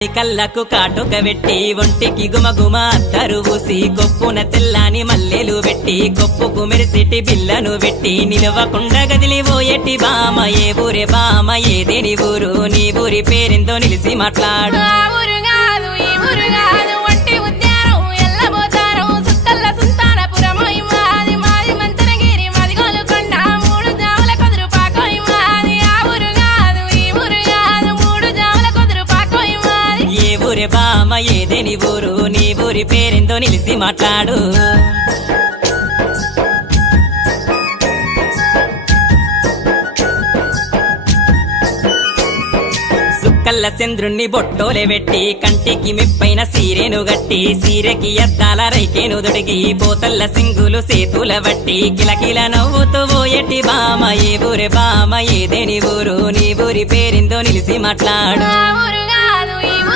కళ్ళకు కాటుక పెట్టి ఒంటికి గుమగుమ అత్తరు ఊసి కొప్పున తెల్లాని మల్లెలు పెట్టి కొప్పుకు మెరిసిటి బిల్లను పెట్టి నిలవకుండా గదిలిపోయేటి బామ ఏ ఊరే బామ ఏదేని ఊరు నీ ఊరి పేరెందో నిలిసి మాట్లాడు. బామ ఏదేని ఊరు నీ ఊరి పేరెందో నిలిసి మాట్లాడు. సుక్కల్ల చంద్రుణ్ణి బొట్టోలే పెట్టి కంటికి మెప్పైన సీరెను గట్టి సీరెకి అద్దాల రైకేను దొడిగి పోతల్ల సింగులు సేతుల బట్టి కిలకిల నవ్వుతూ పోయేటి బామ ఏ ఊరే బామ ఏదేని ఊరు నీ ఊరి పేరెందో నిలిసి మాట్లాడు.